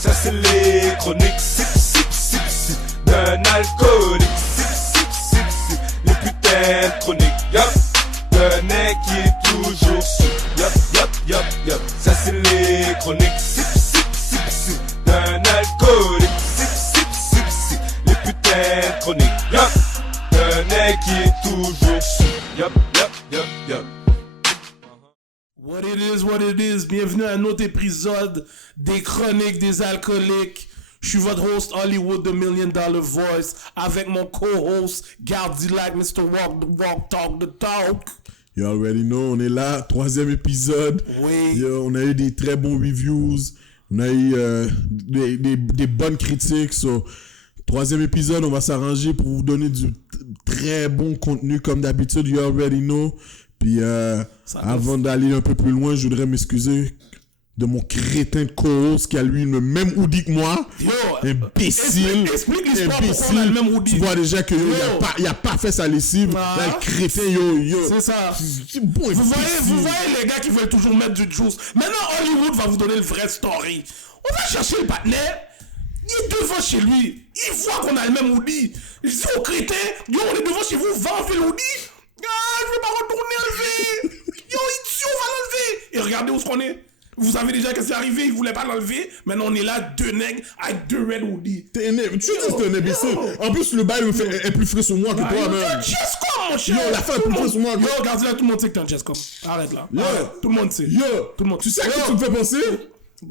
Ça c'est les chroniques sip sip sip sip d'un alcoolique. Sip sip sip sip les putains de chroniques. Yup, d'un nec qui est toujours sous. Yup yup yup yup. Ça c'est les chroniques sip sip sip sip d'un alcoolique. Sip sip sip sip les putains de chroniques. Yup, d'un nec qui est toujours sous. Yup yup yup yup. What it is, bienvenue à un autre épisode des Chroniques des Alcooliques. Je suis votre host Hollywood, the $1 Million Voice, avec mon co-host Gardilac, Mr. Walk the Walk, Talk the Talk. You already know, on est là, 3e épisode. Oui. Yo, on a eu des très bons reviews, on a eu des bonnes critiques. So, 3e épisode, on va s'arranger pour vous donner du très bon contenu comme d'habitude, you already know. Puis avant d'aller un peu plus loin, je voudrais m'excuser de mon crétin de co-host qui a lui le même hoodie que moi. Yo, imbécile. Explique l'histoire pourquoi on a le même hoodie. Tu vois déjà que il a pas fait sa lessive. Ah. Là, le crétin, yo. C'est ça. C'est bon, vous voyez les gars qui veulent toujours mettre du juice. Maintenant, Hollywood va vous donner le vrai story. On va chercher le partenaire. Il est devant chez lui. Il voit qu'on a le même hoodie. Je dis au crétin, yo, on est devant chez vous, va enlever le hoodie. Ah, je vais pas retourner enlever. Yo, idiot, on va l'enlever. Et regardez où est-ce qu'on est. Vous savez déjà qu'est-ce qui est arrivé, il voulait pas l'enlever. Maintenant, on est là, 2 nègres avec 2 red hoodies. Tu dis que t'es un imbécile. En plus, le bail est plus frais sur moi que toi, Yo, man. Chescom, mon cher. Yo, la fin est plus frais sur moi. Yo, regardez là, tout le monde sait que t'es un Chescom. Arrête là. Yo. Arrête. Tout le monde sait. Yo, Tout le monde. tu sais à qui Yo. tu me fais penser?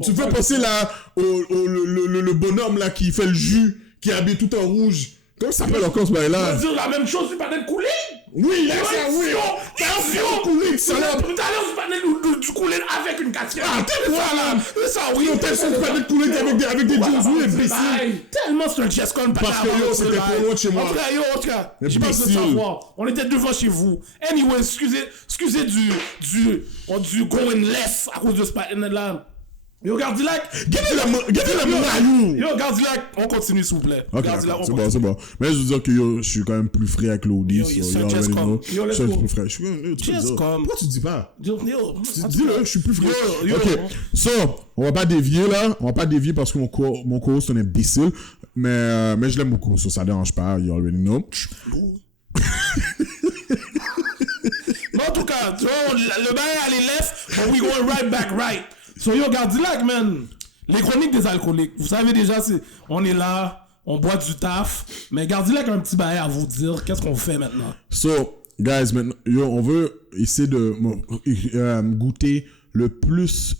Tu me fais penser là le bonhomme là qui fait le jus, qui est habillé tout en rouge. Comment ça s'appelle encore ce bail On là? va dire la même chose, tu parlais de couler. Oui, là, ça, oui. T'as un couler, salope. Tout à l'heure, tu parlais du couler avec une casquette. Ah, t'es quoi là? C'est ça, oui. T'as ça, tu parlais de couler avec des jeans, oui, imbécile. Tellement c'est un Chescom. Parce que yo, c'était pas loin de chez moi. En tout cas, yo, en tout cas, j'ai pas besoin de Imbécile. savoir. On était devant chez vous. Anyway, excusez du going less à cause de ce patin là. Yo, Gardilac. Gardez la maillot. Yo, Gardilac, on continue s'il vous plaît. Ok, Gardilac, d'accord, c'est bon. Mais je veux dire que yo, je suis quand même plus frais avec l'Audi. Yo, c'est un Chescom. Yo, let's Je suis go. plus frais. Je suis quand même. Chescom. Pourquoi tu dis pas? Dis-le, Dis-le, je suis plus frais. Yo. Ok, so, on va pas dévier là. On va pas dévier parce que mon co-host est un imbécile. Mais je l'aime beaucoup, ça dérange pas. You already know. Mais en tout cas, tu vois, le bail elle est left, but we going right back right. So yo, Gardilac, man. Les chroniques des alcooliques. Vous savez déjà, on est là, on boit du taf. Mais Gardilac a un petit bail à vous dire. Qu'est-ce qu'on fait maintenant? So, guys, maintenant, yo, on veut essayer de goûter le plus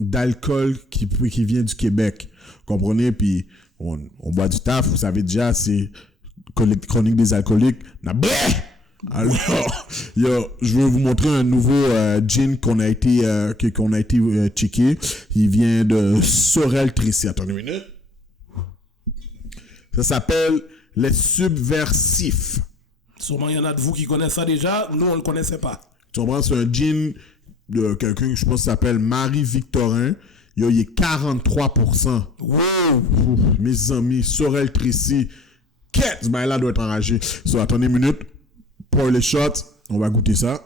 d'alcool qui vient du Québec. Comprenez? Puis, on boit du taf. Vous savez déjà, c'est chronique des alcooliques. Alors, yo, je vais vous montrer un nouveau gin qu'on a été checké. Il vient de Sorel Tracy. Attendez une minute. Ça s'appelle les Subversifs. Sûrement, il y en a de vous qui connaissent ça déjà. Nous, on le connaissait pas. Tu comprends? C'est un gin de quelqu'un que je pense qui s'appelle Marie-Victorin. Yo, il est 43%. Wow! Ouf, mes amis, Sorel Tracy. Qu'est-ce que là doit être enragé. So, attendez une minute. Pour les shots, on va goûter ça.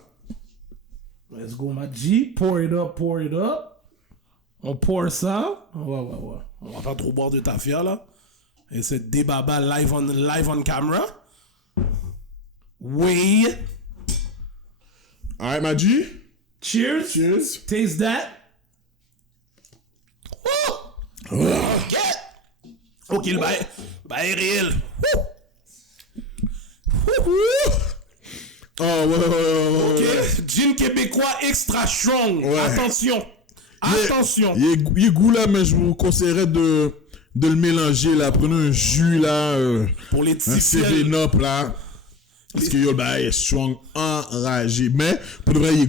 Let's go, ma G. Pour it up. On pour ça. Ouais. On va pas trop boire de tafia, là. Et c'est des babas live on camera. Oui. Alright, Maji. Cheers. Cheers. Taste that. Ok. Ok, le bail est réel. Oh, ouais. Ok. Gin québécois extra strong. Ouais. Attention. Il est goût là, mais je vous conseillerais de le mélanger là. Prenez un jus là. Pour les un petits 7-up là. Parce que yo, le bail est strong, enragé. Mais pour de vrai, il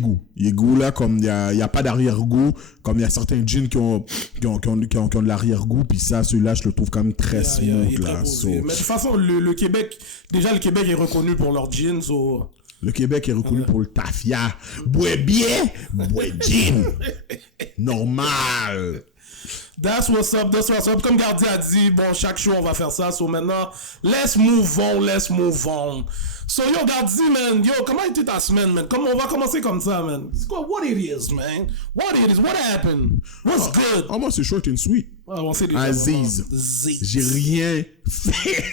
est goût là, comme il y a pas d'arrière-goût. Comme il y a certains gins qui ont de l'arrière-goût. Puis ça, celui-là, je le trouve quand même très smooth là. Mais de toute façon, le Québec, déjà le Québec est reconnu pour leurs jeans. Le Québec est reconnu pour le tafia. Bois bien, bois gin. Normal. That's what's up, that's what's up. Comme Gardi a dit, bon, chaque show, on va faire ça. So maintenant, let's move on. So yo, Gardi, man, yo, comment était ta semaine, man? On va commencer comme ça, man. C'est quoi, what it is, man? What happened? What's good? Moi, c'est short and sweet. On sait déjà. Aziz. J'ai rien fait.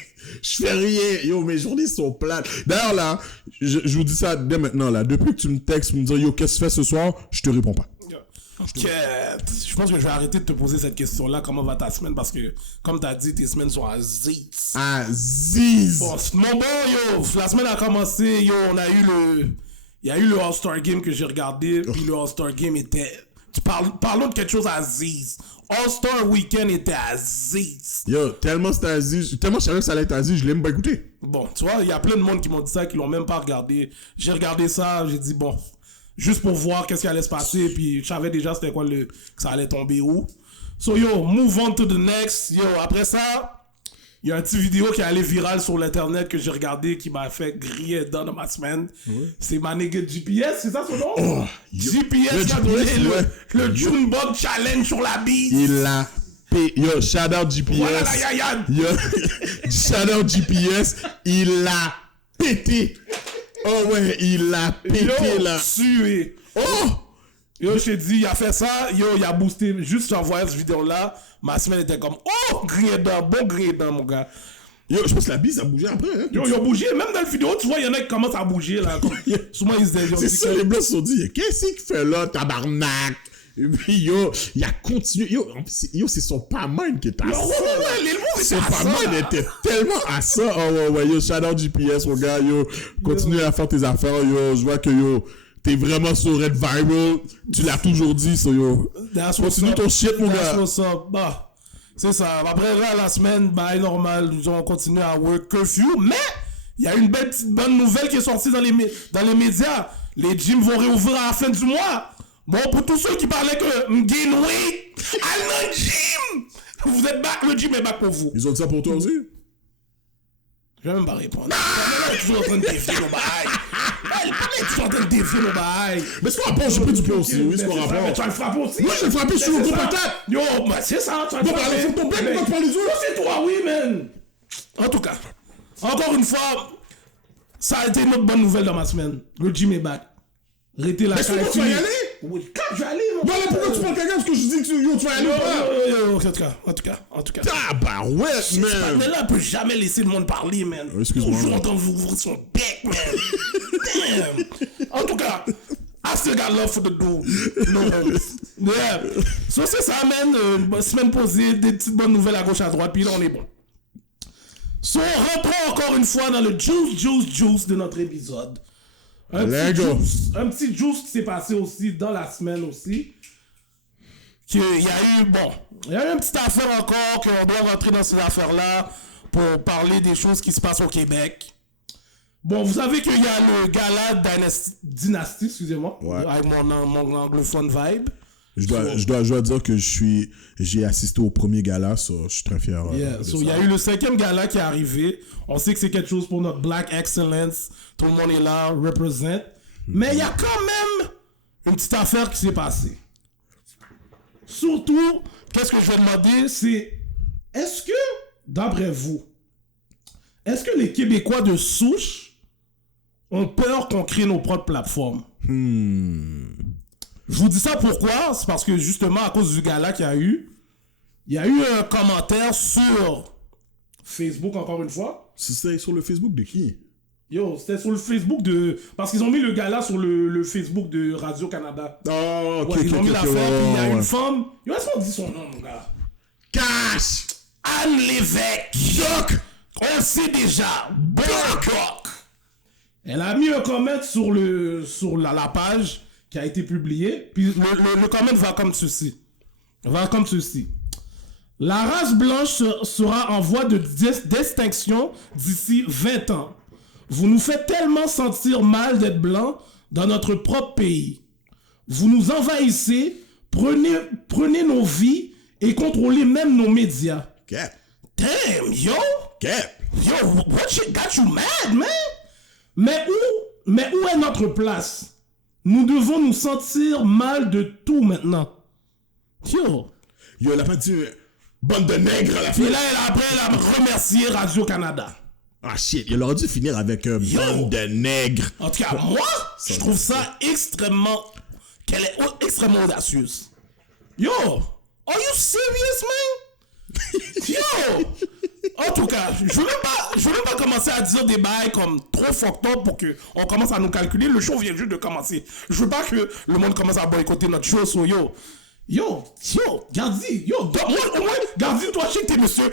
Je fais rien. Yo, mes journées sont plates. D'ailleurs, là, je vous dis ça dès maintenant, là. Depuis que tu me textes pour me dire, yo, qu'est-ce que tu fais ce soir? Je te réponds pas. Je pense que je vais arrêter de te poser cette question-là. Comment va ta semaine? Parce que, comme tu as dit, tes semaines sont Aziz. Aziz! Bon, yo, la semaine a commencé, yo, il y a eu le All-Star Game que j'ai regardé, puis le All-Star Game était... Parlons de quelque chose Aziz. All-Star Weekend était Aziz. Yo, tellement c'était Aziz, tellement je savais que ça allait être Aziz, je l'ai même pas écouté. Bon, tu vois, il y a plein de monde qui m'ont dit ça, qui l'ont même pas regardé. J'ai regardé ça, j'ai dit, bon... Juste pour voir qu'est-ce qui allait se passer, puis je savais déjà c'était quoi que ça allait tomber où. So yo, move on to the next. Yo, après ça, il y a un petit vidéo qui est allé viral sur l'internet que j'ai regardé qui m'a fait griller dans ma semaine. C'est ma nigga GPS, c'est ça son nom? Oh, GPS qui a donné le Junebug Challenge sur la bise. Il a yo, shout out GPS. Voilà la yayane. Yo, shout out GPS, il a pété. Oh ouais, il a pété yo, là. Tué. Oh! Yo, je t'ai dit, il a fait ça, yo, il a boosté. Juste j'en voyais cette vidéo-là, ma semaine était comme, oh, bon grillé dedans, mon gars. Yo, je pense que la bise a bougé après. Hein, Yo, ils ont bougé. Même dans la vidéo, tu vois, il y en a qui commencent à bouger, là. Souvent, ils se disent... C'est ça, les blancs se sont dit, qu'est-ce qu'il fait là, tabarnak? Et puis, yo, il a continué. Yo, c'est son pas mind qui est à ça. Son pas mind était tellement à ça. Oh, ouais, yo, shout out GPS, mon gars, yo. Continue à faire tes affaires, yo. Je vois que, yo, t'es vraiment sur Red Viral. Tu l'as toujours dit, so, yo. Continue ton shit, mon gars. Bah, c'est ça. Après, là, la semaine, bah, normal, nous allons continuer à work curfew. Mais, il y a une petite bonne nouvelle qui est sortie dans les médias. Les gyms vont réouvrir à la fin du mois. Bon, pour tous ceux qui parlaient que m'gain weight, allez dans le gym! Vous êtes back, le gym est back pour vous. Ils ont dit ça pour toi aussi? Je vais même pas répondre. Il est toujours en train de défier nos bails. Il est toujours en train de défier nos bails. Mais c'est quoi rapport? J'ai pris du poids aussi, oui, c'est quoi rapport? Mais tu vas le frapper aussi. Moi, je vais le frapper sur le gros patate. Yo, bah c'est ça, tu vas le frapper. Bon, faut ton bec, on va te parler du c'est toi, oui, man. En tout cas, encore une fois, ça a été une autre bonne nouvelle dans ma semaine. Le gym est back. Arrêtez la mais c'est moi, tu vas y aller? Oui, quand je vais aller, mon gars. Bon, pourquoi tu parles quelqu'un parce que je dis que tu vas y aller ou pas? En tout cas. Ah, bah ouais, man. Mais là, on peut jamais laisser le monde parler, man. Excuse-moi. Toujours en train de vous ouvrir son bec, man. Damn. En tout cas, I still got love for the dude. No homes. Yeah. So, c'est ça, man. Semaine posée, des petites bonnes nouvelles à gauche, à droite, puis là, on est bon. So, rentrons encore une fois dans le juice de notre épisode. Un petit juice qui s'est passé aussi dans la semaine aussi. Il y a eu une petite affaire encore qu'on doit rentrer dans ces affaires-là pour parler des choses qui se passent au Québec. Bon, vous savez qu'il y a le gala Dynasty, excusez-moi, ouais. Avec mon anglophone vibe. Je dois dire que j'ai assisté au premier gala, so je suis très fier. Il y a eu le 5e gala qui est arrivé. On sait que c'est quelque chose pour notre Black Excellence. Tout le monde est là, represent. Mais il y a quand même une petite affaire qui s'est passée. Surtout, qu'est-ce que je vais demander, c'est est-ce que, d'après vous, est-ce que les Québécois de souche ont peur qu'on crée nos propres plateformes? Je vous dis ça pourquoi? C'est parce que justement, à cause du gala qu'il y a eu, il y a eu un commentaire sur Facebook, encore une fois. C'était sur le Facebook de qui? Yo, c'était sur le Facebook de... Parce qu'ils ont mis le gala sur le Facebook de Radio-Canada. Oh, ok, ils ont mis l'affaire, puis il y a une femme... Yo, est-ce qu'on dit son nom, mon gars? Cash! Anne Lévesque! Doc! On sait déjà. Doc! Elle a mis un comment sur la page qui a été publiée. Puis le comment va comme ceci. La race blanche sera en voie de d'extinction d'ici 20 ans. Vous nous faites tellement sentir mal d'être blancs dans notre propre pays. Vous nous envahissez, prenez nos vies et contrôlez même nos médias. Cap. Damn, yo! Cap. Yo, what shit got you mad, man? Mais où est notre place? Nous devons nous sentir mal de tout maintenant. Yo. Yo, elle a pas dit bande de nègres à la fin. Et là, après, elle a remercié Radio-Canada. Ah shit, il aurait dû finir avec bande de nègres. En tout cas, moi, je trouve ça extrêmement... qu'elle est extrêmement audacieuse. Yo, are you serious, man? Yo! En tout cas, je veux même pas commencer à dire des bails comme trop fucked up pour qu'on commence à nous calculer. Le show vient juste de commencer. Je veux pas que le monde commence à boycotter notre show. So, Gardi, au moins, Gardi, toi, je sais que t'es Mr.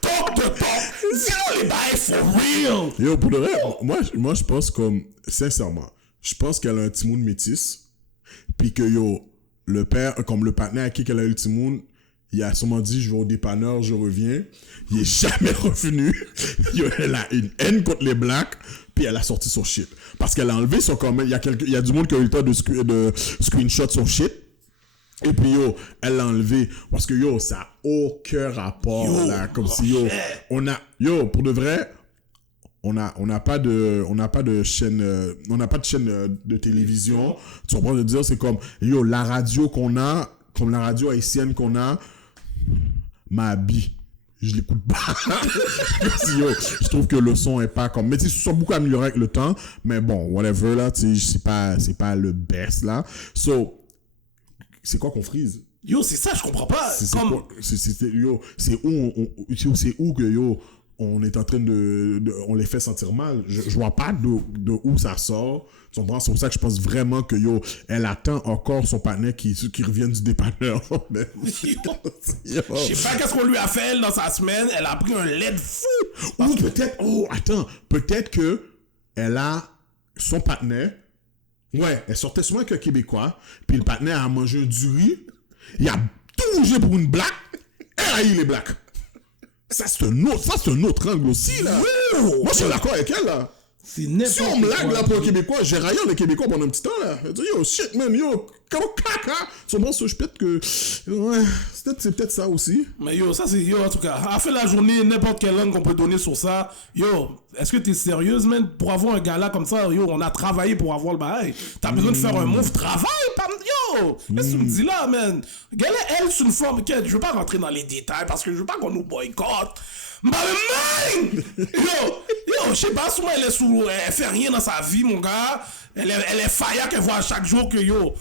Talk the Talk. Dis-nous les bails for real. Yo, pour de vrai, moi je pense comme, sincèrement, je pense qu'elle a un petit monde métis, puis que le père, comme le partenaire à qui qu'elle a eu le petit monde, il a sûrement dit, je vais au dépanneur, je reviens. Il est jamais revenu. Elle a une haine contre les blacks, puis elle a sorti son shit. Parce qu'elle a enlevé son comment. Il y a du monde qui a eu le temps de screenshot son shit. Et puis elle l'a enlevé. Parce que ça n'a aucun rapport, là. Comme si pour de vrai, on n'a pas de chaîne de télévision. Tu comprends de dire, c'est comme, la radio qu'on a, comme la radio haïtienne qu'on a, m'habille. Je l'écoute pas. Je trouve que le son est pas comme... Mais tu sais, ils se sont beaucoup améliorés avec le temps. Mais bon, whatever, là, tu sais, c'est pas le best, là. So, c'est quoi qu'on frise? Yo, c'est ça, je comprends pas. C'est où que, on est en train on les fait sentir mal. Je vois pas de où ça sort. Tu comprends? C'est pour ça que je pense vraiment que elle attend encore son partenaire qui revienne du dépanneur. Je sais pas qu'est-ce qu'on lui a fait elle, dans sa semaine. Elle a pris un lait de fou. Ou peut-être que elle a son partenaire. Ouais, elle sortait souvent avec un Québécois. Puis le partenaire a mangé du riz. Il a tout bougé pour une blague. Elle a eu les blacks. Ça, c'est un autre angle aussi, là. Moi, je suis d'accord avec elle, là. C'est n'importe quoi. Si on me lag, là, pour un Québécois, j'ai raillé les Québécois pendant un petit temps, là. Je dis, shit, man, comment caca? Tu comprends, je peut-être que... Ouais, c'est peut-être ça aussi. Mais ça, c'est... en tout cas, à la fin de la journée, n'importe quelle langue qu'on peut donner sur ça, est-ce que t'es sérieuse, man? Pour avoir un gars-là comme ça, on a travaillé pour avoir le bail. T'as besoin de faire un move, travail, qu'est-ce que tu me dis là, man? Gars-là, elle, c'est une forme... Je veux pas rentrer dans les détails, parce que je veux pas qu'on nous boycotte. Bah, man! Je sais pas, souvent elle fait rien dans sa vie, mon gars. Elle est faya qu'elle voit chaque jour que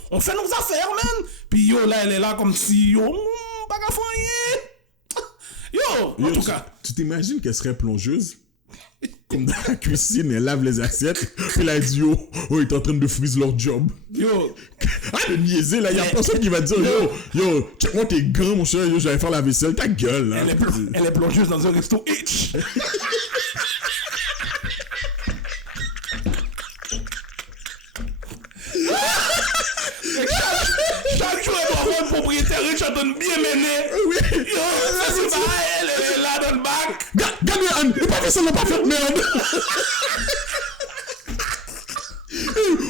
on fait nos affaires, man. Puis là, elle est là comme si pas qu'à faire rien. En tout cas. Tu t'imagines qu'elle serait plongeuse? Comme dans la cuisine, elle lave les assiettes. Puis là, elle dit, il est en train de freeze leur job. Le niaiser, là, il y a personne qui va dire, check-moi tes gants, mon cher, j'allais faire la vaisselle, ta gueule, là. Elle est plongeuse dans un resto H. Chaque jour, elle doit avoir un propriétaire riche en train de bien mener. Oui. Elle est là dans le bac. Gagne Anne, il pas fait ça, il n'a pas fait de merde.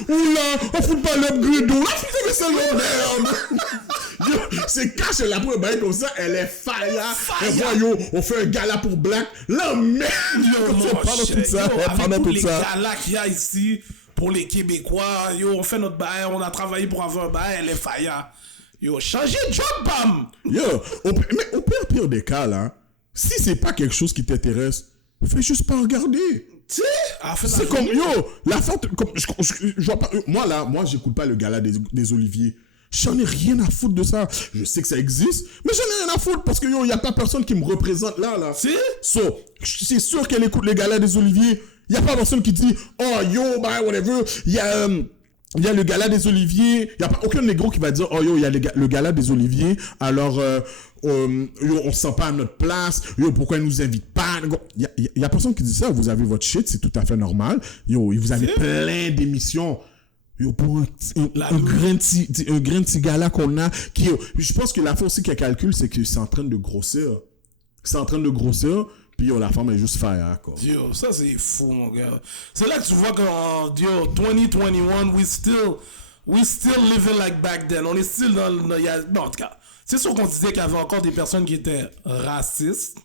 Oula, on fout pas l'upgrade d'eau. On fait ça, merde. C'est cash, elle a pris un bail comme ça, elle est fire. Et voyons, on fait un gala pour Black. La merde. Pendant tout ça, avec tous les galas qu'il y a ici. Pour les Québécois, on fait notre bail, on a travaillé pour avoir un bail, elle est faya. Changez de job, bam! Mais au pire des cas, là, si c'est pas quelque chose qui t'intéresse, fais juste pas regarder. Tu sais, c'est comme, la faute, comme, je vois pas, moi, j'écoute pas le gala des Oliviers. J'en ai rien à foutre de ça. Je sais que ça existe, mais j'en ai rien à foutre parce que, y a pas personne qui me représente là. C'est sûr qu'elle écoute les galas des Oliviers. Il n'y a pas personne qui dit whatever. Il y a le gala des Oliviers. Il n'y a pas aucun négro qui va dire il y a le gala des Oliviers. Alors, on ne sent pas à notre place. Pourquoi ils ne nous invitent pas? Il y a personne qui dit ça. Vous avez votre shit, c'est tout à fait normal. Vous avez plein d'émissions. Pour un grain de petit gala qu'on a. Je pense que la fois aussi qu'elle calcule, c'est que c'est en train de grossir. Puis la femme est juste fire, quoi. Ça c'est fou, mon gars. C'est là que tu vois qu'en 2021, we still living like back then. On est still dans bon, en tout cas, c'est sûr qu'on disait qu'il y avait encore des personnes qui étaient racistes.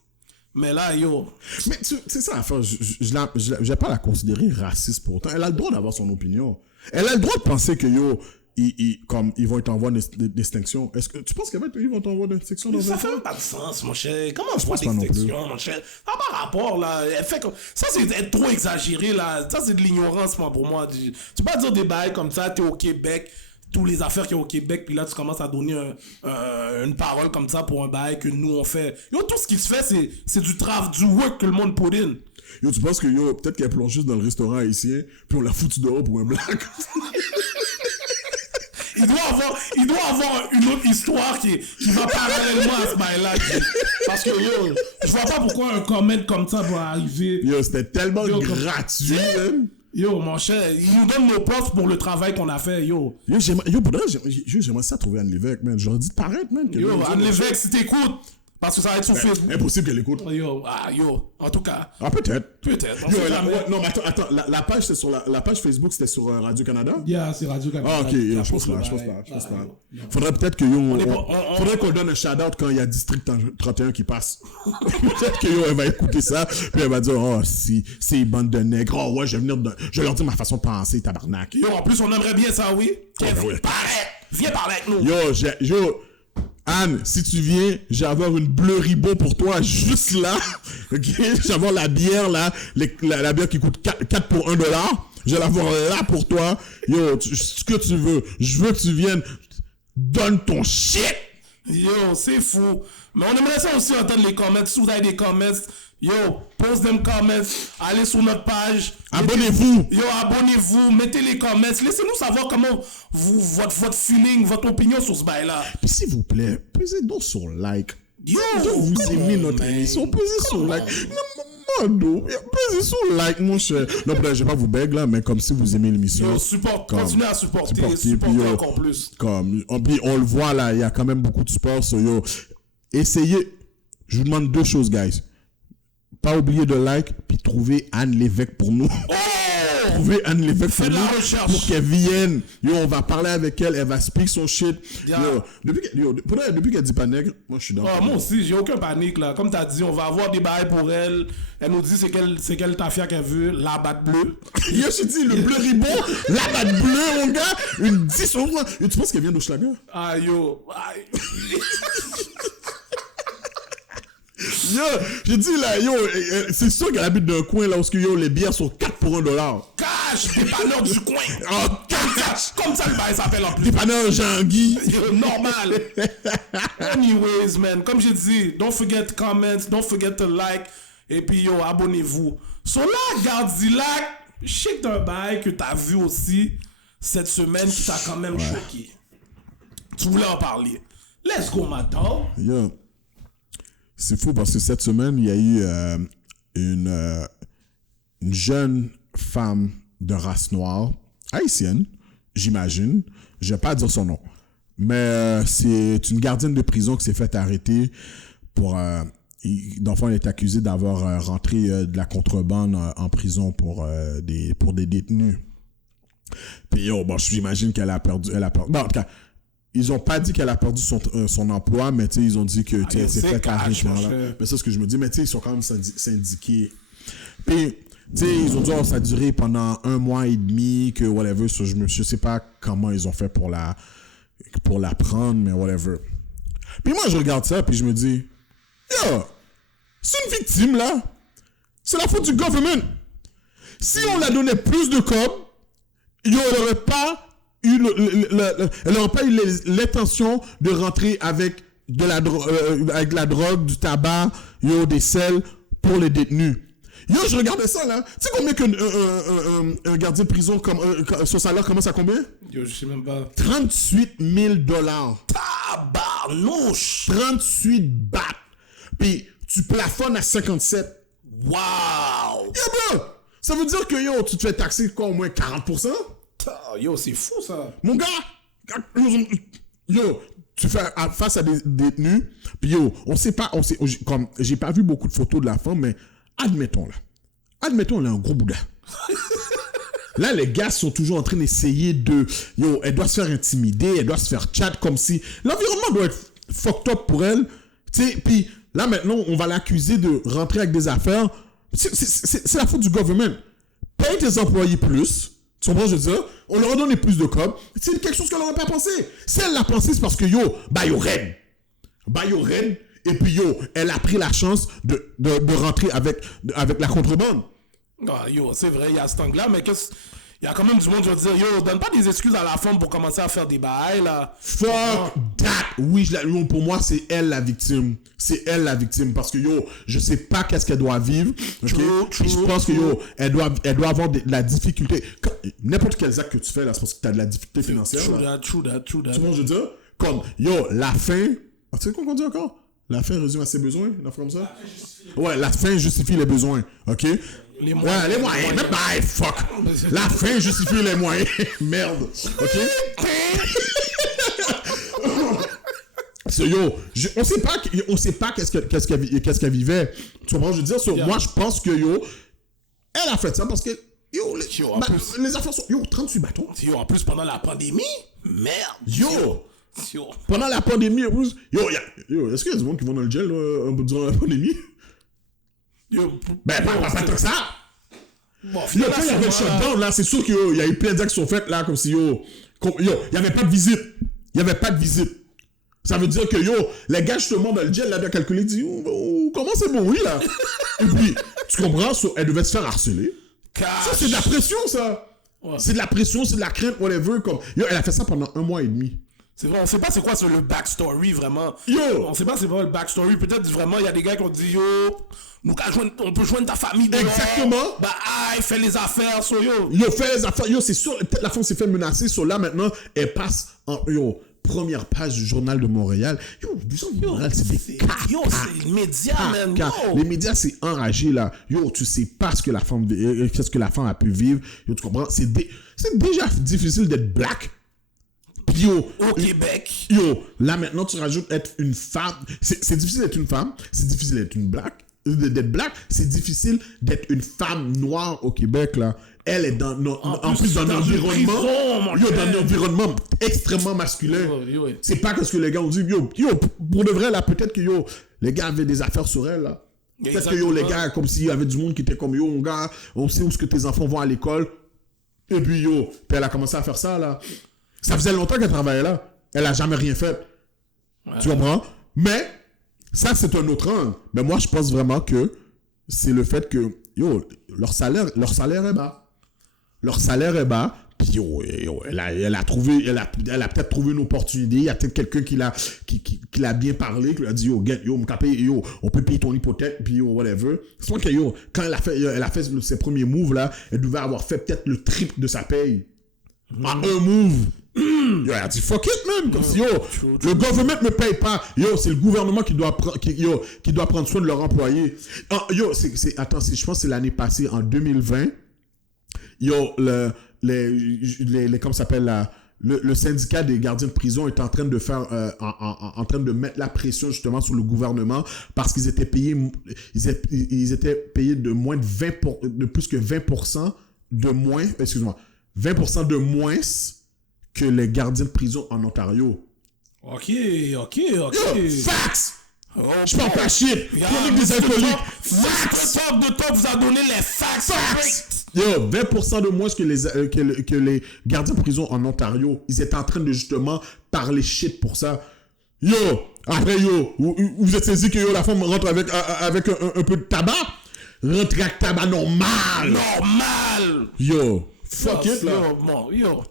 Mais là, Mais c'est ça, enfin, je vais pas la considérer raciste pour autant. Elle a le droit d'avoir son opinion. Elle a le droit de penser que, comme ils vont être en voie d'extinction. Est-ce que tu penses qu'ils vont être en voie d'extinction dans Ça 20 fait ans? même pas de sens, mon cher. Comment je vois pense pas non d'extinction, mon cher? Ça n'a pas rapport, là. Ça, c'est être trop exagéré, là. Ça, c'est de l'ignorance, moi, pour moi. Tu peux pas dire des bails comme ça, t'es au Québec, tous les affaires qu'il y a au Québec, puis là, tu commences à donner une parole comme ça pour un bail que nous, on fait. Yo, tout ce qui se fait, c'est du travail, du work que le monde put in. Yo, tu penses que peut-être qu'elle plonge juste dans le restaurant haïtien, puis on l'a foutu dehors pour un blague? Il doit avoir une autre histoire qui va parallèlement à ce bail-là. Parce que, yo, je vois pas pourquoi un comment comme ça va arriver. Yo, c'était tellement gratuit, man. Yo, mon cher, il nous donne nos postes pour le travail qu'on a fait, yo. J'aimerais ça trouver Anne Lévesque, man. J'aurais dit de paraître, man. Yo, Anne Lévesque, si t'écoutes, parce que ça va être sur Facebook. Impossible qu'elle écoute. Yo, en tout cas. Ah, peut-être. Peut-être. Non, mais attends, la page, c'était sur la page Facebook, c'était sur Radio-Canada? Yeah, c'est Radio-Canada. Ah, ok, je pense pas. Faudrait peut-être faudrait qu'on donne un shout-out quand il y a District 31 qui passe. Peut-être que elle va écouter ça, puis elle va dire, oh, si, c'est une bande de nègres. Oh, ouais, je vais leur dire ma façon de penser, tabarnak. Yo, en plus, on aimerait bien ça, oui. Ben oui. Viens parler avec nous. Yo, Anne, si tu viens, j'ai avoir une Bleu Ribot pour toi, juste là. Ok? J'ai avoir la bière, là. La bière qui coûte 4 pour $1. Je vais l'avoir là pour toi. Yo, ce que tu veux. Je veux que tu viennes. Donne ton shit. Yo, c'est fou. Mais on aimerait ça aussi entendre les comments. Si vous avez des comments, yo, post them comments. Allez sur notre page. Abonnez-vous. Yo, abonnez-vous. Mettez les comments. Laissez-nous savoir comment votre feeling, votre opinion sur ce bail-là. Puis s'il vous plaît, pesez donc sur like. Yo, vous aimez notre émission. Pesez sur like. Non, pesez sur like, mon cher. Non, peut-être, je vais pas vous beg là, mais comme si vous aimez l'émission. Yo, continuez à supporter encore plus. Comme, on le voit là, il y a quand même beaucoup de support. So, yo, essayez. Je vous demande 2 choses, guys. Pas oublier de like, puis trouver Anne Lévesque pour nous. Trouver Anne Lévesque pour nous, pour qu'elle vienne. Yo, on va parler avec elle, elle va speak son shit. Yeah. Depuis qu'elle dit pas nègre, moi je suis dans. Moi aussi, j'ai aucun panique là. Comme t'as dit, on va avoir des bails pour elle. Elle nous dit c'est quelle tafia qu'elle veut, la batte bleue. Yo, je te dis, le bleu ribot, la batte bleue, mon gars, une 10 au moins. Tu penses qu'elle vient d'Hochelaga? Ah yo. Yo, j'ai dit là, yo, c'est sûr qu'elle habite dans un coin là où les bières sont 4 pour $1. Cash, dépanneur du coin. Oh, cash. Comme ça le bail s'appelle en plus. Dépanneur Jean-Guy. Normal. Anyways, man, comme j'ai dit, don't forget to comment, don't forget to like, et puis yo, abonnez-vous. So là, Gardilac, je sais que t'as un bail que t'as vu aussi cette semaine qui t'a quand même choqué. Tu voulais en parler. Let's go, maintenant. Yo. C'est fou parce que cette semaine, il y a eu une jeune femme de race noire, haïtienne, j'imagine. Je vais pas dire son nom. Mais c'est une gardienne de prison qui s'est fait arrêter pour... D'enfant, elle est accusée d'avoir rentré de la contrebande en prison pour des détenus. Puis j'imagine qu'elle a perdu... Bon, en tout cas... Ils ont pas dit qu'elle a perdu son emploi, mais ils ont dit que elle s'est fait arrêter. Mais c'est ce que je me dis, mais ils sont quand même syndiqués. Puis, ils ont dit ça a duré pendant 1 mois et demi, que whatever. Je sais pas comment ils ont fait pour la prendre, mais whatever. Puis moi, je regarde ça, puis je me dis, yo, c'est une victime, là. C'est la faute du government. Si on la donnait plus de com, elle n'aurait pas eu l'intention de rentrer avec avec la drogue, du tabac, des sels pour les détenus. Yo, je regardais ça là. Tu sais combien qu'un gardien de prison, son salaire commence à combien? Yo, je sais même pas. 38 000 $. Tabarnouche! 38 bahts. Puis tu plafonnes à 57. Wow! Yo, bro! Ça veut dire que tu te fais taxer quoi, au moins 40%? Yo, c'est fou ça. Mon gars, tu fais face à des détenus, puis on sait pas, comme j'ai pas vu beaucoup de photos de la femme, mais admettons, elle a un gros boudin. Là, les gars sont toujours en train d'essayer elle doit se faire intimider, elle doit se faire chat comme si l'environnement doit être fucked up pour elle, tu sais, puis là maintenant, on va l'accuser de rentrer avec des affaires. C'est la faute du gouvernement. Paye tes employés plus. Tu comprends, je veux dire? On leur a donné plus de cob. C'est quelque chose qu'elle n'aurait pas pensé. Si elle l'a pensé, c'est parce que yo reine. Et puis yo, elle a pris la chance de rentrer avec la contrebande. Ah, yo, c'est vrai, il y a cet angle-là, mais il y a quand même du monde qui va dire, yo, donne pas des excuses à la femme pour commencer à faire des bails, là. Fuck that! Oui, pour moi, c'est elle la victime. C'est elle la victime. Parce que, yo, je sais pas qu'est-ce qu'elle doit vivre. Okay? Et je pense que, yo, elle doit avoir de la difficulté. N'importe quel acte que tu fais, là, c'est parce que tu as de la difficulté financière. True that. Tu vois ce que je veux dire? Comme, yo, la faim... Ah, tu sais quoi qu'on dit encore? La faim résume à ses besoins, une affaire comme ça? Ouais, la faim justifie les besoins, ok? Les moyens. Ouais, les moyens. Mais bye, fuck. La faim justifie les moyens. Merde, ok? So, yo, on sait pas qu'est-ce qu'elle vivait. Tu comprends? Je veux dire, moi, je pense que, yo, elle a fait ça parce que, yo, les affaires sont, yo, 38 bâtons. Yo, en plus, pendant la pandémie, merde. Yo. Pendant la pandémie, en plus, est-ce qu'il y a du monde qui vont dans le gel durant la pandémie? Ben, pas tant que ça! Bon, quand il y avait le shutdown, là, c'est sûr qu'il y a eu plein d'actes qui sont faits, là, comme si, il n'y avait pas de visite. Ça veut dire que, les gars, justement, dans le gel, là, bien calculé, disent, comment c'est bon, oui, là? Et puis, tu comprends, elle devait se faire harceler. Ça, c'est de la pression, ça! Ouais. C'est de la pression, c'est de la crainte, whatever, comme... elle a fait ça pendant 1 mois et demi. C'est vrai, on sait pas c'est quoi sur le backstory vraiment. Yo! On sait pas c'est quoi le backstory. Peut-être vraiment il y a des gars qui ont dit on peut joindre ta famille dehors. Exactement. Bah fais les affaires sur yo. Fais les affaires. C'est sûr, peut-être la femme s'est fait menacer. Sur là maintenant, elle passe en première page du journal de Montréal. Le journal de Montréal, c'est des c'est les médias, man. Les médias, c'est enragé là. Tu sais pas ce que la femme a pu vivre. Tu comprends? C'est déjà difficile d'être black. Au Québec. Là maintenant tu rajoutes être une femme. C'est difficile d'être une femme. C'est difficile d'être d'être black. C'est difficile d'être une femme noire au Québec là. Elle est en plus dans un environnement extrêmement masculin. C'est pas que ce que les gars ont dit. Pour de vrai là, peut-être que les gars avaient des affaires sur elle là. Peut-être que les gars, comme s'il y avait du monde qui était comme mon gars, on sait où est-ce que tes enfants vont à l'école. Et puis puis elle a commencé à faire ça là. Ça faisait longtemps qu'elle travaillait là. Elle a jamais rien fait. Ouais. Tu comprends? Mais, ça, c'est un autre angle. Mais moi, je pense vraiment que c'est le fait que, leur salaire est bas. Puis, elle a peut-être trouvé une opportunité. Il y a peut-être quelqu'un qui l'a bien parlé, qui lui a dit, on peut payer ton hypothèque, puis whatever. C'est vrai que, quand elle a fait ses premiers moves, là, elle devait avoir fait peut-être le triple de sa paye. En un move. Elle a dit fuck it man, comme si le gouvernement me paye pas, c'est le gouvernement qui doit prendre soin de leurs employés. Attends, je pense que c'est l'année passée en 2020. Comment ça s'appelle là, le syndicat des gardiens de prison est en train de faire en train de mettre la pression justement sur le gouvernement parce qu'ils étaient payés de moins de plus que 20% de moins, 20% de moins que les gardiens de prison en Ontario. Ok. Facts! Je parle pas shit. Chronique des alcooliques. Facts! Le top vous a donné les facts. 20% de moins que les gardiens de prison en Ontario. Ils étaient en train de justement parler shit pour ça. Après vous êtes saisi que la femme rentre avec un peu de tabac? Rentre avec tabac normal! Fuck it, là.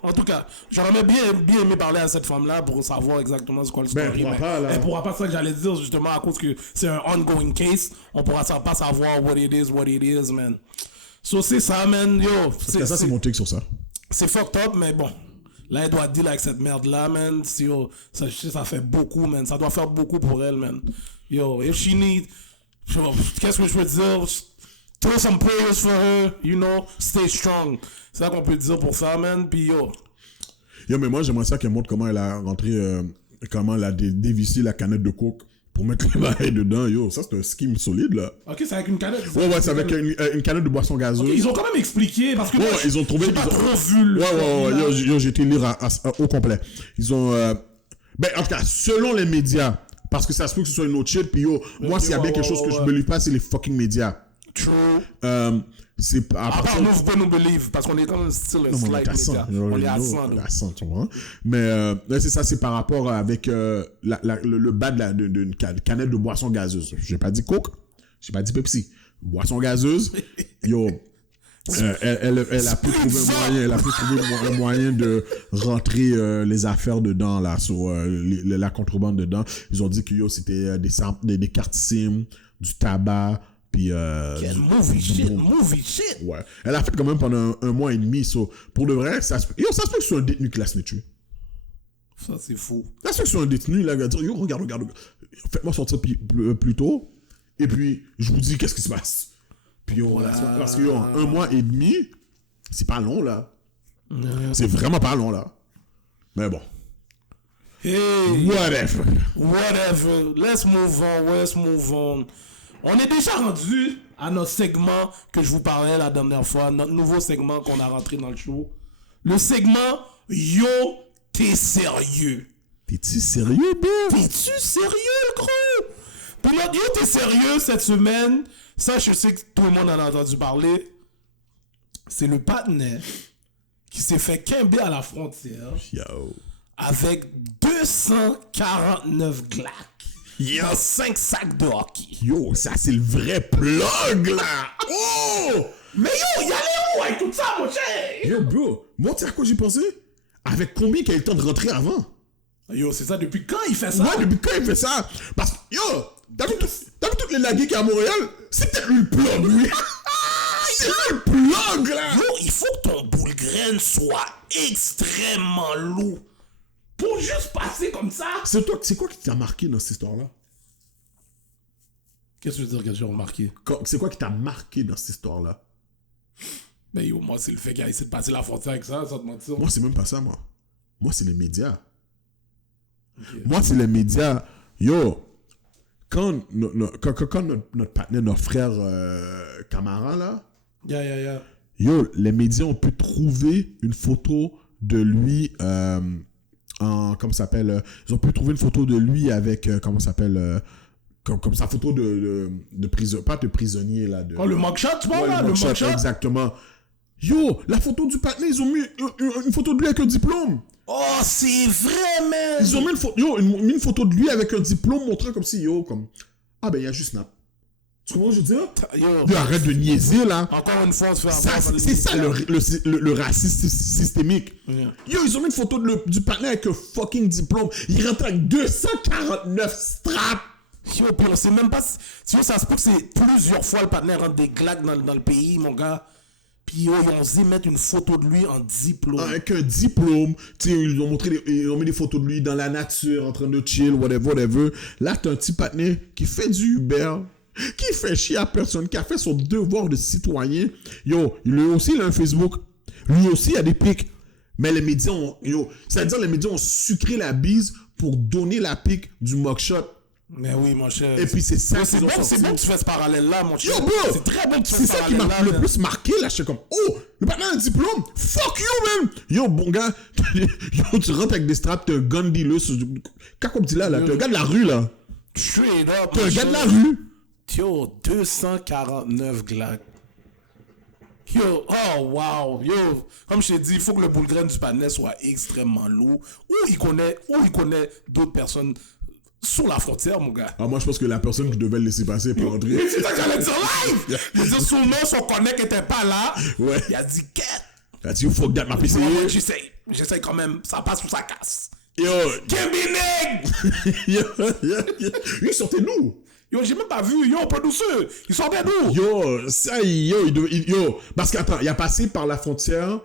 En tout cas, j'aurais bien aimé parler à cette femme-là pour savoir exactement ce qu'est le story. Elle pourra pas, c'est ça que j'allais dire, justement, à cause que c'est un ongoing case. On pourra pas savoir what it is, man. So, c'est ça, man, Ça, c'est mon take sur ça. C'est fucked up, mais bon. Là, elle doit deal avec cette merde-là, man. Ça fait beaucoup, man. Ça doit faire beaucoup pour elle, man. If she need... Qu'est-ce que je peux dire? Throw some prayers for her, stay strong. C'est ça qu'on peut dire pour ça, man. Puis mais moi, j'aimerais ça qu'elle montre comment elle a rentré, comment elle a dévissé la canette de coke pour mettre les bails dedans. Ça, c'est un scheme solide, là. Ok, c'est avec une canette. Ouais, c'est avec une canette de boisson gazeuse. Okay, ils ont quand même expliqué, parce que ils ont trouvé... J'ai pas trop vu j'ai été lire au complet. Ils ont... en tout cas, selon les médias, parce que ça se peut que ce soit une autre shit, puis moi, s'il y a bien quelque chose que je me lis pas, c'est les fucking médias. True. c'est à À part partir nous, vous pouvez nous believe, parce qu'on est quand même still un non, mais on slight est à 100. média. On est à 100. On est à 100, tu vois. Mais là, c'est ça, c'est par rapport avec le bas d'une canette de boisson gazeuse. J'ai pas dit Coke, j'ai pas dit Pepsi. Boisson gazeuse, yo, elle a pu trouver un moyen de rentrer les affaires dedans, là, sur la contrebande dedans. Ils ont dit que yo, c'était des cartes SIM, du tabac, puis Movie shit. ouais. Elle a fait quand même pendant un mois et demi. So, pour de vrai, ça se peut que ce soit un détenu qui l'a snitché. Ça, c'est fou. Ça se peut que ce soit un détenu, là, il va dire, yo, regarde. Faites-moi sortir plus tôt. Et puis, je vous dis qu'est-ce qui se passe. Puis, parce que, yo, un mois et demi, c'est pas long, là. C'est vraiment pas long, là. Mais bon. Hey, Whatever. let's move on. On est déjà rendu à notre segment que je vous parlais la dernière fois, notre nouveau segment qu'on a rentré dans le show. Le segment Yo, t'es sérieux? T'es-tu sérieux, bro? T'es-tu sérieux, gros? Pour notre Yo, t'es sérieux cette semaine? Ça, je sais que tout le monde en a entendu parler. C'est le partenaire qui s'est fait quimber à la frontière Yo. avec 249 glacs. Dans 5 sacs de hockey. Yo, ça, c'est le vrai plug, là. Oh! Mais yo, y allait où avec tout ça, mon cher? Yo, bro, moi, tu sais à quoi j'ai pensé? Avec combien qu'il a eu le temps de rentrer avant? Yo, c'est ça, depuis quand il fait ça? Ouais, depuis quand il fait ça? Parce que, yo, t'as vu toutes les lagues qu'il y a à Montréal? C'est peut-être lui le plug, lui. C'est lui le plug, là. Yo, il faut que ton boule graine soit extrêmement lourd. Pour juste passer comme ça. C'est quoi qui t'a marqué dans cette histoire-là? Qu'est-ce que tu veux dire que j'ai remarqué? C'est quoi qui t'a marqué dans cette histoire-là? Ben yo, moi, c'est le fait qu'il a essayé de passer la frontière avec ça, sans te mentir. Moi, c'est même pas ça, moi. Moi, c'est les médias. Okay. Moi, c'est les médias. Yo, quand notre partenaire, notre frère Camara, là, Yeah. yo, les médias ont pu trouver une photo de lui comment ça s'appelle ils ont pu trouver une photo de lui avec comment ça s'appelle comme sa photo de prison, pas de prisonnier là de Le mugshot, tu vois, là, le mugshot. exactement. Yo, la photo du partenaire, ils ont mis une photo de lui avec un diplôme. Oh, c'est vrai, man. Ils ont mis une photo de lui avec un diplôme montrant comme si ah ben il y a juste Snap. Tu comprends ce que je veux dire? Yo, arrête de niaiser, là. Encore une fois, on se fait Ça, avoir. c'est ça le racisme systémique. Yeah. Yo, ils ont mis une photo du partenaire avec un fucking diplôme. Il rentre avec 249 straps. Yo, puis on sait même pas. Tu vois, ça se peut que c'est plusieurs fois le partenaire rentre des glaques dans le pays, mon gars. Puis yo, ils ont osé mettre une photo de lui en diplôme. Avec un diplôme. Tu sais, ils ont mis des photos de lui dans la nature, en train de chill, whatever. Là, t'as un petit partenaire qui fait du Uber, qui fait chier à personne, qui a fait son devoir de citoyen. Yo, lui aussi, il a un Facebook. Lui aussi, il a des pics. Mais les médias c'est-à-dire les médias ont sucré la bise pour donner la pique du mugshot. Mais oui, mon cher. Et puis c'est ça c'est bon, c'est bon que tu fais ce parallèle-là, mon cher. Yo, bro! C'est très bon que tu fais C'est ce ça qui parallèle-là. m'a le plus marqué, là. Je suis comme, oh, le partenaire a un diplôme. Fuck you, man. Yo, bon gars, yo, tu rentres avec des straps, t'es un gun dealer. Qu'est-ce qu'on dit là? T'es un gars de la rue, là. Straight up. T'es un gars de la rue. Yo, 249 glaques. Yo, oh wow, yo, comme je t'ai dit, il faut que le boule graine du panel soit extrêmement lourd. Ou il connaît d'autres personnes sur la frontière, mon gars. Ah, moi, je pense que la personne qui devait le laisser passer pour rentrer. C'est ça que j'allais dire live. Il dit son nom, son connect était pas là. Ouais. Il a dit quête. Il a dit, fuck that, ma PC. J'essaie quand même, ça passe ou ça casse. Yo, Kimby Neg! Yo, sortez-nous. Yo, j'ai même pas vu. Yo, pas douceux. Ils sortaient d'où? Yo, ça, parce qu'attends, il a passé par la frontière.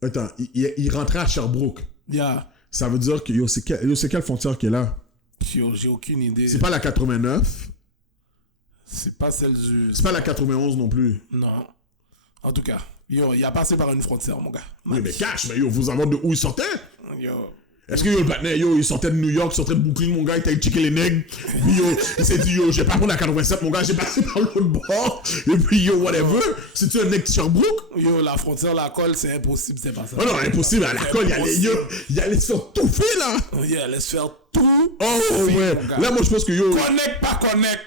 Attends, il rentrait à Sherbrooke. Yeah. Ça veut dire que, c'est quelle frontière qui est là? Yo, j'ai aucune idée. C'est pas la 89. C'est pas celle du... C'est pas la 91 non plus. Non. En tout cas, yo, il a passé par une frontière, mon gars. Oui, mais cash, mais yo, vous savez de où il sortait? Yo. Est-ce que yo, le partenaire, yo, il sortait de New York, il sortait de Brooklyn, mon gars, il t'a checké les nègres. Puis yo, il s'est dit, yo, j'ai pas pris la 87, mon gars, j'ai passé par l'autre bord. Et puis yo, whatever. C'est-tu un nègre de Sherbrooke? Yo, la frontière, la colle, c'est impossible, c'est pas ça. Oh non, impossible, à la colle, il allait se faire touffer, là. Yeah, laisse faire tout. Oh, ouais. Là, moi, je pense que yo. Connect, pas connect.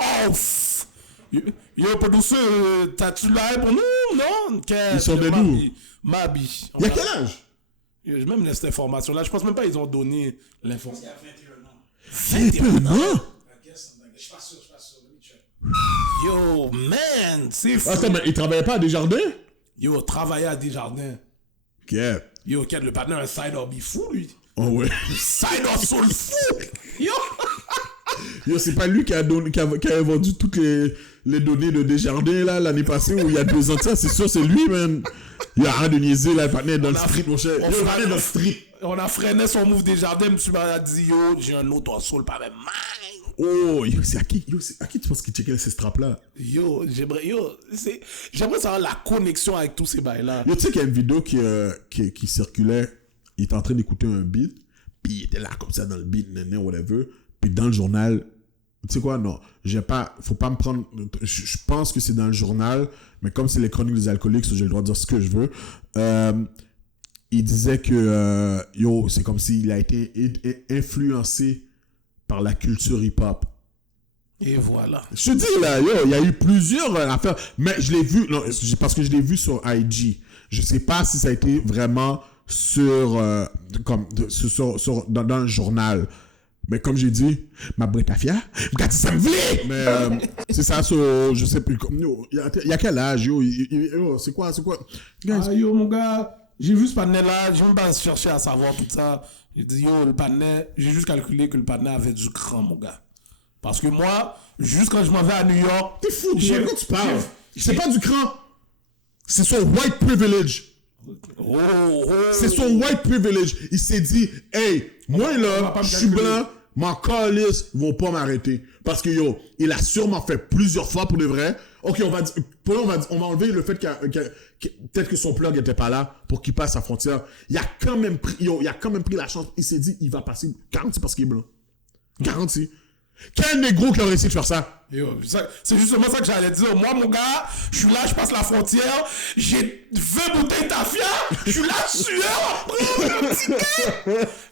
Oh, Yo, producer, t'as-tu l'air pour nous? Non? Ils sont de nous. Mabi. Il y a quel âge? Yo, je même laisse cette information-là. Je pense même pas qu'ils ont donné l'information. Il y a 21 ans. Je suis pas sûr. Let me check. Yo, man, c'est fou. Attends, mais il travaillait pas à Desjardins? Yo, travailler à Desjardins. Ok. Yo, quel le partenaire un side hobby fou, lui. Oh ouais. Side hustle fou. Yo. Yo, c'est pas lui qui a vendu toutes les données de Desjardins là l'année passée ou il y a 2 ans de ça, c'est sûr, c'est lui, man. Il y a rien de niaiser là, le partenaire dans le street, mon cher. Yo, le partenaire dans le street. On a freiné son move Desjardins, monsieur m'a dit, yo, j'ai un autre hustle, pas même mine. Oh, yo, c'est à qui tu penses qu'il checkait ces straps là? Yo, j'aimerais savoir la connexion avec tous ces bails là. Yo, tu sais qu'il y a une vidéo qui circulait, il était en train d'écouter un beat, puis il était là comme ça dans le beat, whatever, puis dans le journal, tu sais quoi, non, faut pas me prendre, je pense que c'est dans le journal, mais comme c'est les chroniques des alcooliques, j'ai le droit de dire ce que je veux, il disait que, yo, c'est comme s'il a été influencé par la culture hip-hop. Et voilà. Je te dis là, yo, il y a eu plusieurs affaires, mais je l'ai vu, non, parce que je l'ai vu sur IG. Je sais pas si ça a été vraiment dans le journal. Mais comme j'ai dit, ma bretafia, regarde ça me vlé. Mais c'est ça, je sais plus. Il y a quel âge, yo, c'est quoi? Guys. Ah, yo, mon gars, j'ai vu ce panel là, je même pas chercher à savoir tout ça. J'ai dit, yo, le panel, j'ai juste calculé que le panel avait du cran, mon gars. Parce que moi, juste quand je m'en vais à New York... T'es fou, de quoi tu parles? C'est pas du cran. C'est son white privilege. C'est son white privilege. Il s'est dit, hey, moi là, je suis blanc, mon calice vont pas m'arrêter. Parce que yo, il a sûrement fait plusieurs fois pour de vrai. Ok, on va enlever le fait peut-être que son plug était pas là pour qu'il passe sa frontière. Il a quand même pris la chance. Il s'est dit, il va passer garanti parce qu'il est blanc. Garanti. Quel négro qui aurait essayé de faire ça? Yo, c'est justement ça que j'allais dire. Moi, mon gars, je suis là, je passe la frontière, j'ai 20 bouteilles tafia, je suis là, sueur,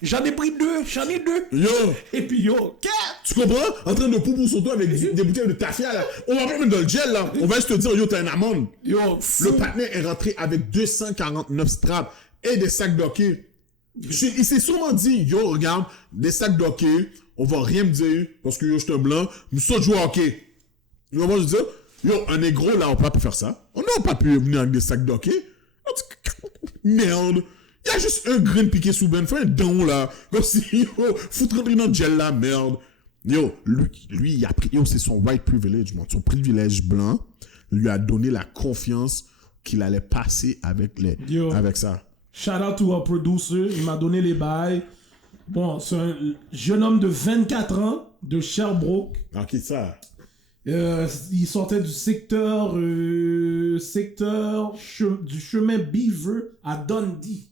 j'en ai pris 2. Yo! Et puis yo, tu comprends? En train de poupou sur toi avec des bouteilles de tafia là. On va pas mettre dans le gel là. On va juste te dire, yo, t'as une amende. Yo, le partenaire est rentré avec 249 straps et des sacs d'hockey. Il s'est sûrement dit, yo, regarde, des sacs d'hockey, on va rien me dire, parce que yo, je suis un blanc, nous sommes joués au hockey. Yo, moi, je dis, yo, un négro, là, on peut pas faire ça. On n'a pas pu venir avec des sacs d'hockey. Merde. Il y a juste un grain piqué sous ben, fait un don, là. Comme si, yo, foutre rentrer dans le gel, là, merde. Yo, lui, il a pris, yo, c'est son white privilege, son privilège blanc, lui a donné la confiance qu'il allait passer avec ça. Shout out to our producer, il m'a donné les bails. Bon, c'est un jeune homme de 24 ans de Sherbrooke. Ah, qui ça? Il sortait du secteur du chemin Beaver à Dundee.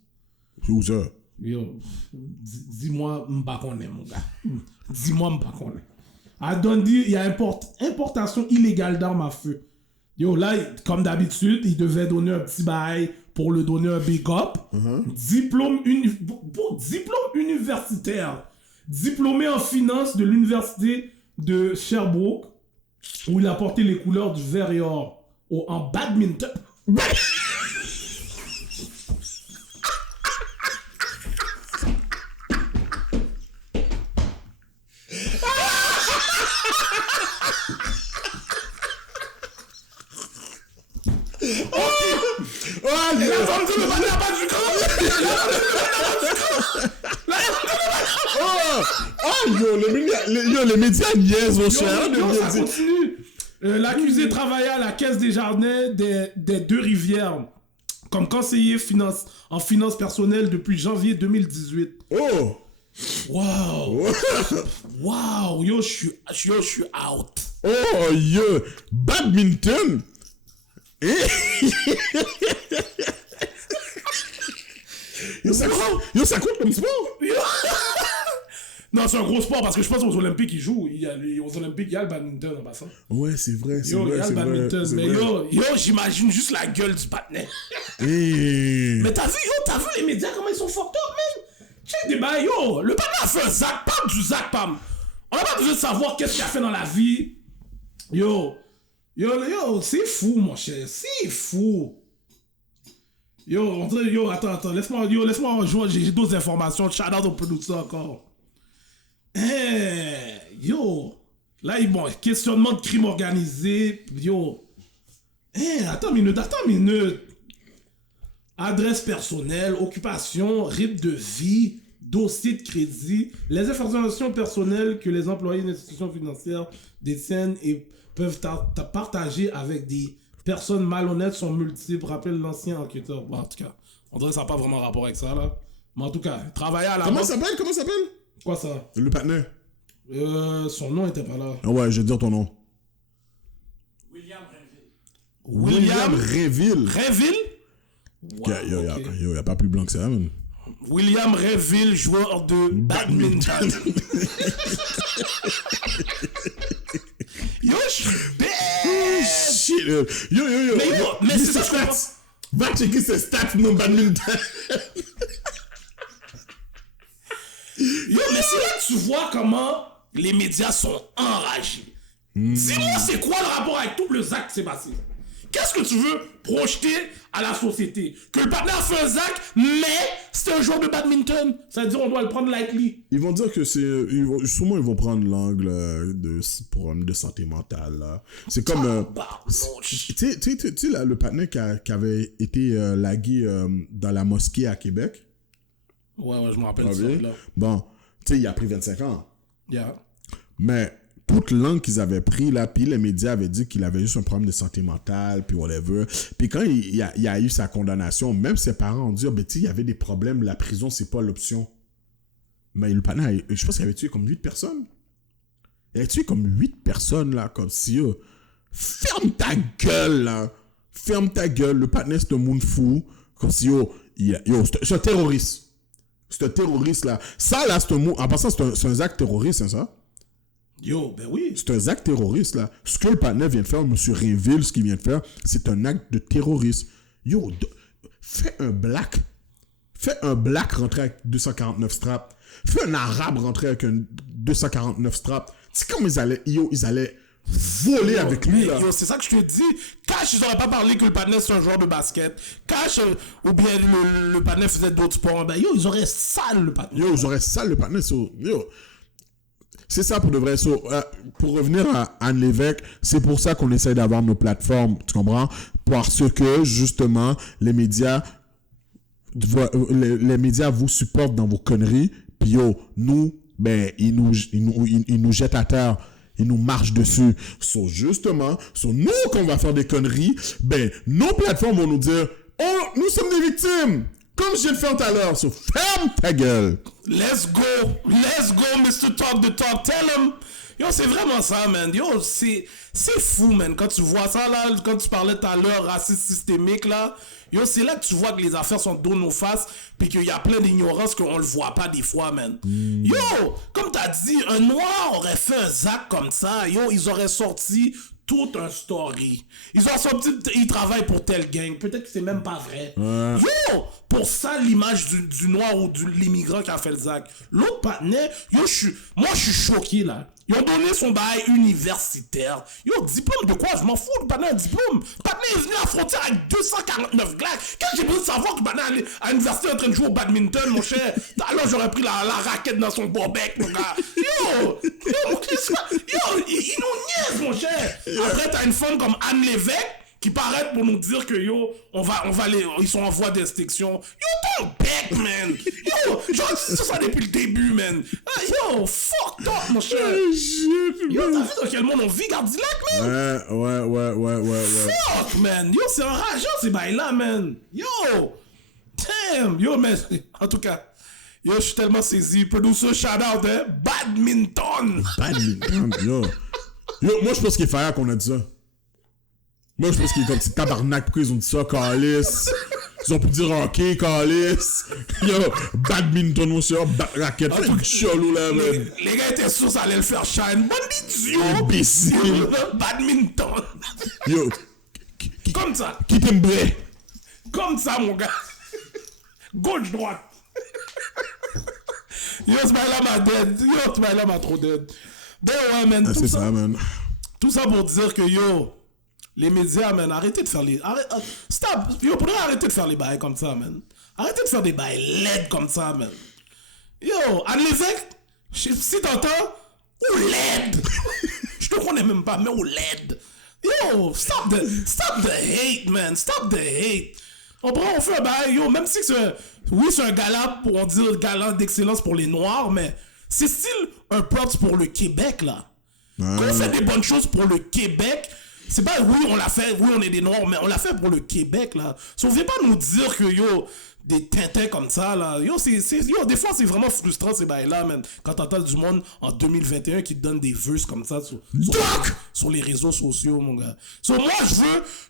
Où ça? Yo, dis-moi, m'pas connaît, mon gars. Dis-moi, m'pas connaît. À Dundee, il y a importation illégale d'armes à feu. Yo, là, comme d'habitude, il devait donner un petit bail pour le donner un big up. Diplôme universitaire. Diplômé en finance de l'université de Sherbrooke, où il a porté les couleurs du vert et or en badminton. Les médias niaisent, mon cher. Ça continue. L'accusé travaillait à la Caisse des Jardins des Deux-Rivières comme conseiller en finance personnelle depuis janvier 2018. Oh! Wow! Wow! Yo, je suis out. Oh, yo! Badminton? Yo, ça compte comme sport? Non, c'est un gros sport parce que je pense aux Olympiques, ils jouent. Aux Olympiques, il y a le badminton en passant. Ouais, c'est vrai. Il y a le badminton. Mais yo, j'imagine juste la gueule du patinet. Mais t'as vu les médias, comment ils sont fucked up, man? Check des bails, yo. Le patinet a fait un Zach Pam du Zach Pam. On n'a pas besoin de savoir qu'est-ce qu'il a fait dans la vie. Yo, Yo, c'est fou, mon cher. C'est fou. Yo, attends, laisse-moi jouer, j'ai d'autres informations. Shout out au producer encore. Yo, là, bon, questionnement de crime organisé. Yo, attends une minute. Adresse personnelle, occupation, rythme de vie, dossier de crédit, les informations personnelles que les employés d'une institution financière détiennent et peuvent partager avec des personnes malhonnêtes sont multiples, rappelle l'ancien enquêteur. Bon, en tout cas, on dirait que ça n'a pas vraiment rapport avec ça, là. Mais en tout cas, travailler à la Comment banque... ça s'appelle? Quoi ça? Le partenaire. Son nom était pas là. Ah ouais, je vais dire ton nom. William Réville. Réville? Ok, yo, y a pas plus blanc que ça, man. William Réville, joueur de badminton. Yo, je suis bête. Shit, yo. Mais c'est ça, je comprends. Va checker ses stats non badminton. Yo, mais c'est là que tu vois comment les médias sont enragés. Dis-moi, c'est quoi le rapport avec tout le Zach qui s'est passé? Qu'est-ce que tu veux projeter à la société? Que le partenaire fait un Zach, mais c'est un joueur de badminton. Ça veut dire qu'on doit le prendre lightly. Ils vont dire que sûrement ils vont prendre l'angle de problème de santé mentale, là. C'est comme... tu sais, là, le partenaire qui avait été lagué dans la mosquée à Québec. Ouais, je me rappelle ça. Là. Bon, tu sais, il a pris 25 ans. Yeah. Mais toute l'angle qu'ils avaient pris, là, puis les médias avaient dit qu'il avait juste un problème de santé mentale, puis whatever. Puis quand il y a eu sa condamnation, même ses parents ont dit, ben, tu sais, il y avait des problèmes, la prison, c'est pas l'option. Mais le partenaire, je pense qu'il avait tué comme 8 personnes. Il avait tué comme 8 personnes, là, comme si, ferme ta gueule, là. Ferme ta gueule. Le partenaire, c'est un monde fou. Comme si, c'est un terroriste. C'est un terroriste, là. Ça, là, c'est un mot. En passant, c'est un acte terroriste, hein, ça? Yo, ben oui. C'est un acte terroriste, là. Ce que le partenaire vient de faire, M. Réville, ce qu'il vient de faire, c'est un acte de terrorisme. Yo, fais un black rentrer avec 249 straps. Fais un arabe rentrer avec un 249 straps. C'est comme ils allaient voler avec lui, là. Yo, c'est ça que je te dis. Cash, ils auraient pas parlé que le partenaire c'est un joueur de basket. Cash, ou bien le partenaire faisait d'autres sports. Ben yo, ils auraient sale le partenaire. Yo, ils auraient sale le partenaire. C'est ça pour de vrai. Pour revenir à Anne Lévesque, c'est pour ça qu'on essaie d'avoir nos plateformes, tu comprends? Parce que, justement, les médias vous supportent dans vos conneries. Puis yo, nous, ben, ils nous jettent à terre. Ils nous marchent dessus. Justement, nous, quand on va faire des conneries, ben, nos plateformes vont nous dire, oh, nous sommes des victimes. Comme je viens de faire tout à l'heure. Ferme ta gueule. Let's go, Mr. Talk the Talk. Tell him. Yo, c'est vraiment ça, man. Yo, c'est fou, man. Quand tu vois ça, là, quand tu parlais tout à l'heure, racisme systémique, là, yo, c'est là que tu vois que les affaires sont dos nos faces, puis qu'il y a plein d'ignorance qu'on le voit pas des fois, man. Yo, comme t'as dit, un noir aurait fait un zac comme ça, yo, ils auraient sorti tout un story. Ils ont sorti, ils travaillent pour telle gang. Peut-être que c'est même pas vrai. Yo, pour ça, l'image du noir ou de l'immigrant qui a fait le zac. L'autre partenaire, yo, moi, je suis choqué, là. Ils ont donné son bail universitaire. Yo, diplôme de quoi? Je m'en fous, le partenaire diplôme. Le partenaire est venu à la frontière avec 249 glaces. Quand j'ai besoin de savoir que le partenaire à l'université en train de jouer au badminton, mon cher, alors j'aurais pris la raquette dans son bobec, mon gars. Yo, il nous niaise, mon cher. Après, t'as une femme comme Anne Lévesque qui paraît pour nous dire que yo, ils sont en voie d'extinction. Yo, ton bec, man. Yo, j'aurais dit ça depuis le début, man. Yo, fuck up, mon cher. Yo, t'as vu dans quel monde on vit, Gardilac, man? Ouais. Fuck, man. Yo, c'est enrageant, ces bails-là, man. Yo. Damn. Yo, mais en tout cas, yo, je suis tellement saisi. Producer, shout out, hein. Badminton. Yo, moi, je pense qu'il fallait qu'on a dit ça. Moi, je pense qu'il est comme petit tabarnak. Pourquoi ils ont dit ça, calice? Ils ont pu dire hockey, calice. Yo, badminton, mon cher, raquette, fait du cholou, là, man. Les gars étaient sûrs que ça allait le faire shine. Bon idiot. Imbécile. Badminton. Yo. Comme ça. Qui t'aime vrai? Comme ça, mon gars. Gauche-droite. Yo, ce bail-là m'a dead. Yo, ce bail-là m'a trop dead. Ben ouais, man. C'est ça, man. Tout ça pour dire que, yo, Les médias, man, arrêtez de faire les... Stop! Yo, pourrait arrêter de faire les bails comme ça, man. Arrêtez de faire des bails laides comme ça, man. Yo, Anne Lévesque, si t'entends, ou laide! Je te connais même pas, mais ou laide! Yo, stop the hate, man. Stop the hate. On fait un bail, yo, même si c'est un gala, on dit gala d'excellence pour les Noirs, mais c'est style un props pour le Québec, là. Quand on fait des bonnes choses pour le Québec, c'est pas, oui, on l'a fait, oui, on est des Noirs, mais on l'a fait pour le Québec, là. So, on vient pas nous dire que, yo, des tintins comme ça, là. Yo, yo, des fois, c'est vraiment frustrant, ces bails-là, man. Quand t'entends du monde en 2021 qui te donne des verses comme ça sur les réseaux sociaux, mon gars. So, moi,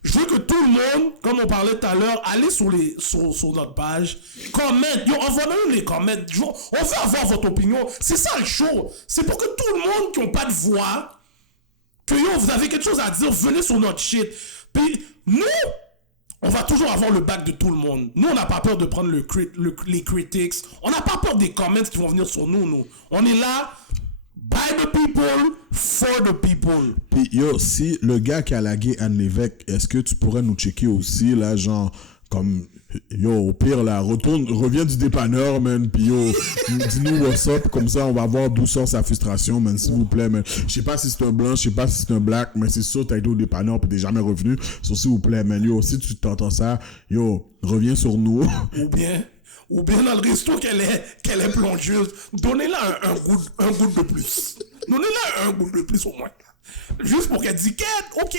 je veux que tout le monde, comme on parlait tout à l'heure, allez sur notre page, commente. Yo, envoie-nous les comments. On veut avoir votre opinion. C'est ça le show. C'est pour que tout le monde qui n'a pas de voix, que yo, vous avez quelque chose à dire, venez sur notre shit. Puis, nous, on va toujours avoir le bac de tout le monde. Nous, on n'a pas peur de prendre les critics. On n'a pas peur des comments qui vont venir sur nous. On est là, by the people, for the people. Puis yo, si le gars qui a lagué Anne Lévesque, est-ce que tu pourrais nous checker aussi, là, genre, comme, yo, au pire, là, reviens du dépanneur, man, puis yo, dis-nous what's up, comme ça, on va voir d'où sort sa frustration, man, s'il vous plaît, man. Je sais pas si c'est un blanc, je sais pas si c'est un black, mais c'est sûr, t'as été au dépanneur, puis t'es jamais revenu, so, s'il vous plaît, man, yo, si tu t'entends ça, yo, reviens sur nous. Ou bien dans le resto qu'elle est plongeuse, donnez-la un goût de plus. Donnez-la un goût de plus au moins. Juste pour qu'elle dise qu'elle, ok.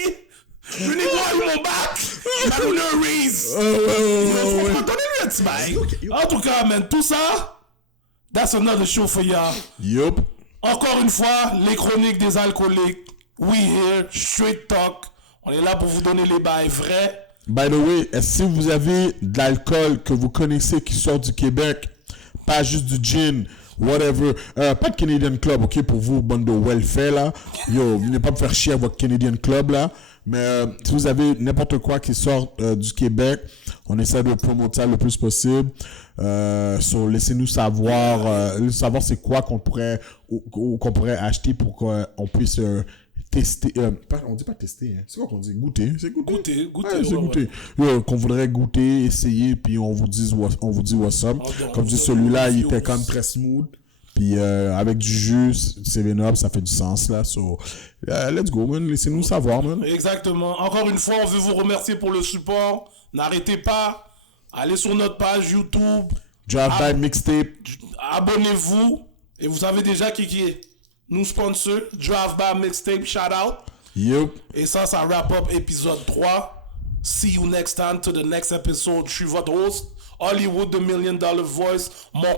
Je n'ai pas eu mon bac, il m'a donné un raise. Donnez-lui un petit bail. En tout cas, man, tout ça, that's another show for y'all. Yup. Encore une fois, les chroniques des alcooliques. We here, straight talk. On est là pour vous donner les bails vrais. By the way, si vous avez de l'alcool que vous connaissez qui sort du Québec, pas juste du gin, whatever, pas de Canadian Club, ok, pour vous, bande de welfare, là. Yo, venez pas me faire chier avec votre Canadian Club, là. Mais si vous avez n'importe quoi qui sort du Québec, on essaie de promouvoir ça le plus possible. Laissez-nous savoir, c'est quoi qu'on pourrait acheter pour qu'on puisse tester. On dit pas tester, hein. C'est quoi qu'on dit? Goûter. C'est goûter. Goûter. Ouais, c'est goûter. Yo, qu'on voudrait goûter, essayer, puis on vous dit what's up. Comme je dis, celui-là, il était quand même très smooth. Puis avec du jus, 7-Up, ça fait du sens là. So, let's go, man. Laissez-nous savoir, man. Exactement. Encore une fois, on veut vous remercier pour le support. N'arrêtez pas. Allez sur notre page YouTube. Drive-by Mixtape. Abonnez-vous. Et vous savez déjà qui est nous sponsor. Drive-by Mixtape, shout out. Yep. Et ça wrap up épisode 3. See you next time to the next episode. Je suis votre host, Hollywood, the $1 Million Voice. Mon